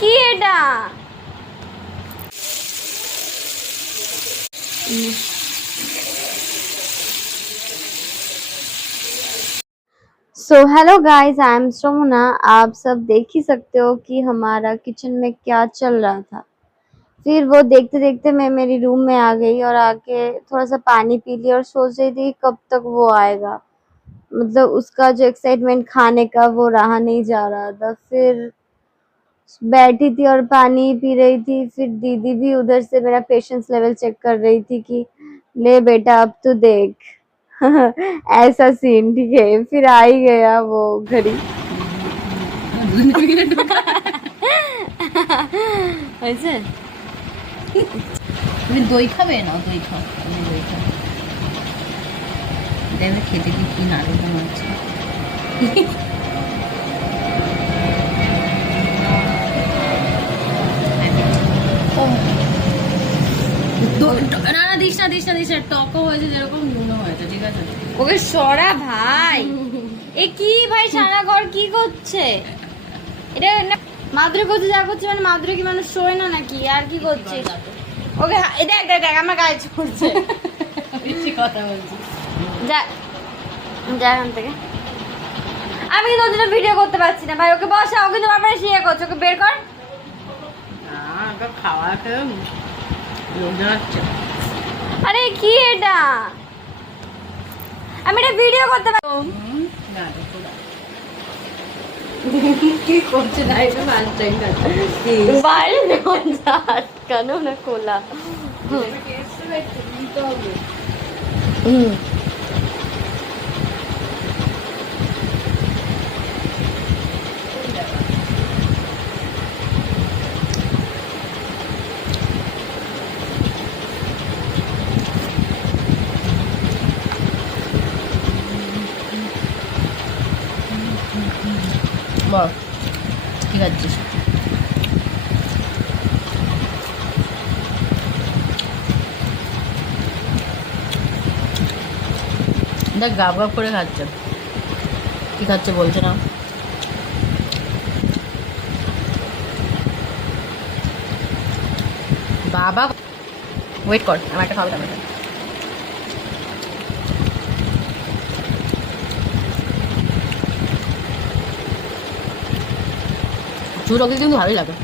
কি এটা? So hello guys, I am सोमना। आप सब देख ही सकते हो कि हमारा किचन में क्या चल रहा था। फिर वो देखते देखते मैं मेरी रूम में आ गई और आके थोड़ा सा पानी पी लिया और सोच रही थी कब तक वो आएगा। मतलब उसका जो एक्साइटमेंट खाने का वो रहा नहीं जा रहा था। फिर बैठी थी और पानी पी रही थी। फिर दीदी भी उधर से मेरा पेशेंस लेवल चेक कर रही थी कि ले बेटा अब तू देख। ऐसा सीन, ठीक है। फिर आ ही गया वो घड़ी। ऐसे তুমি দই খাবে না? দই খাও, তুমি দই খাও। দেখবে খেতে কি নাড়ু বানাচ্ছে। না না, দিস না দিস না দিস না, টকও হয়েছে যেরকম নুনও হয়েছে, ঠিক আছে? ওকে সরা ভাই। এ কি ভাই, সারা ঘর কি করছে এটা? মাদুরে করছে যা করছে, মানে মাদুরে কি মানুষ শোয় না নাকি? আর কি করছে ওকে? দেখ দেখ দেখ আমার গায়ে ছুটছে। মিথ্যে কথা বলছি। যা যা এখান থেকে। আমি কিন্তু ওর জন্য ভিডিও করতে পারছি না ভাই। ওকে বসা, ও কিন্তু বারবার এসে ইয়ে করছে। ওকে বের কর। না, ওটা খাওয়া খেয়ে লোক জানাচ্ছে। আরে কি এটা? আমি এটা ভিডিও করতে পারি না কি করছে না, এটা ফার্স্ট টাইম বাইরে আটকানো না খোলা। বল কি খাচ্ছিস? দেখ গাব গাব করে খাচ্ছে। কি খাচ্ছে বলছে না? বাবা ওয়েট কর, আমার একটা খাবে তারপরে। চুল ওকে কিন্তু ভালোই লাগে।